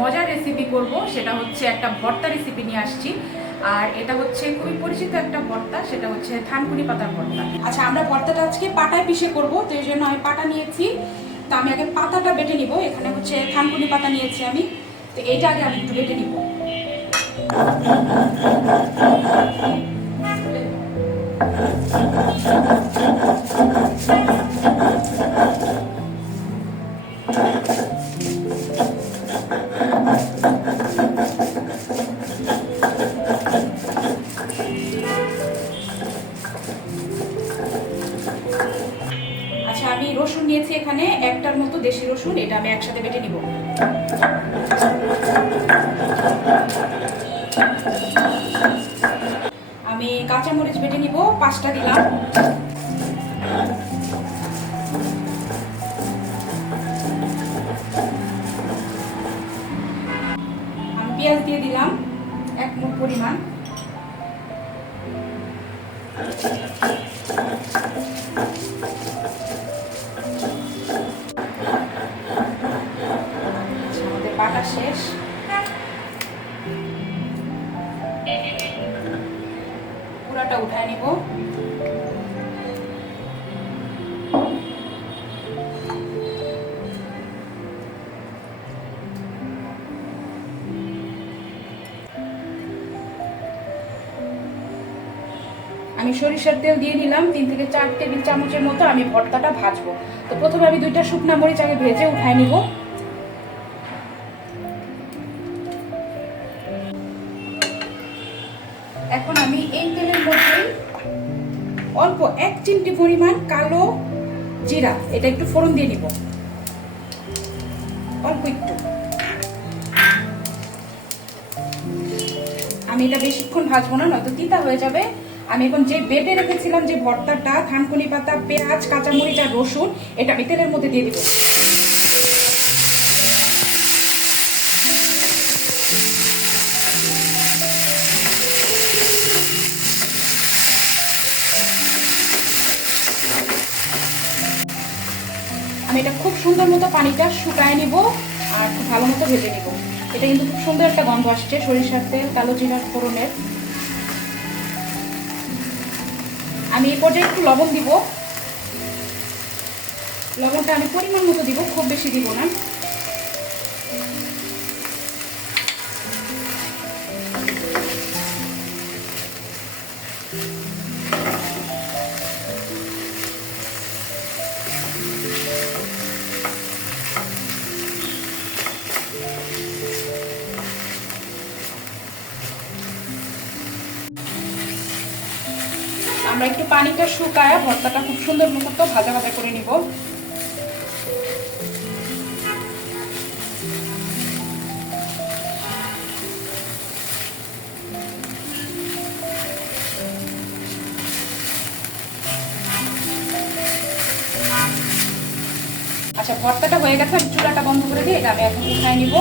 মজার রেসিপি করব, সেটা হচ্ছে একটা ভর্তা রেসিপি নিয়ে আসছি। আর এটা হচ্ছে খুবই পরিচিত একটা ভর্তা, সেটা হচ্ছে থানকুনি পাতার ভর্তা। আচ্ছা আমরা ভর্তাটা আজকে পাটায় পিষে করব, তো এই জন্য আমি পাটা নিয়েছি। তো আমি আগে পাতাটা বেটে নিব, এখানে হচ্ছে থানকুনি পাতা নিয়েছি আমি। তো এইটা আগে আমি একটু বেটে নিব। আচ্ছা আমি রসুন নিয়েছি এখানে, একটার মতো দেশি রসুন, এটা আমি একসাথে বেটে নিব। আমি কাঁচামরিচ বেটে নিব, পাঁচটা দিলাম। আমি পেঁয়াজ দিয়ে দিলাম, এক মুঠ পরিমাণ আচ্ছা, আমাদের বাটা শেষ। উঠায় নিব। আমি সরিষার তেল দিয়ে দিলাম তিন থেকে চার টেবিল চামচের মতো আমি ভর্তাটা ভাজবো। তো প্রথমে আমি দুইটা শুকনা মরিচ আগে ভেজে উঠায় নিব। এখন আমি এই তেলের মধ্যেই অল্প এক চিমটি পরিমাণ কালো জিরা, এটা একটু ফোড়ন দিয়ে নিব অল্প একটু। আমি এটা বেশিক্ষণ ভাজবো না, নয়তো তিতা হয়ে যাবে। আমি এখন যে বেটে রেখেছিলাম যে ভর্তাটা, থানকুনি পাতা, পেঁয়াজ, কাঁচামরিচ আর রসুন, এটা আমি তেলের মধ্যে দিয়ে দিব। আমি এটা খুব সুন্দর মতো পানিটা শুকায় নিব আর খুব ভালো মতো ভেজে নিব। এটা কিন্তু খুব সুন্দর একটা গন্ধ আসছে, সরিষার তেল, কালো জিরার ফোড়নের। আমি এই পর্যায়ে একটু লবণ দিব। লবণটা আমি পরিমাণ মতো দিব, খুব বেশি দিব না। আমরা একটু পানিটা শুকায় ভর্তাটা খুব সুন্দর মতো ভাজা ভাজা করে নিব। আচ্ছা ভর্তাটা হয়ে গেছে, আমি চুলাটা বন্ধ করে দিই এটা আমি এখন উঠায় নিব।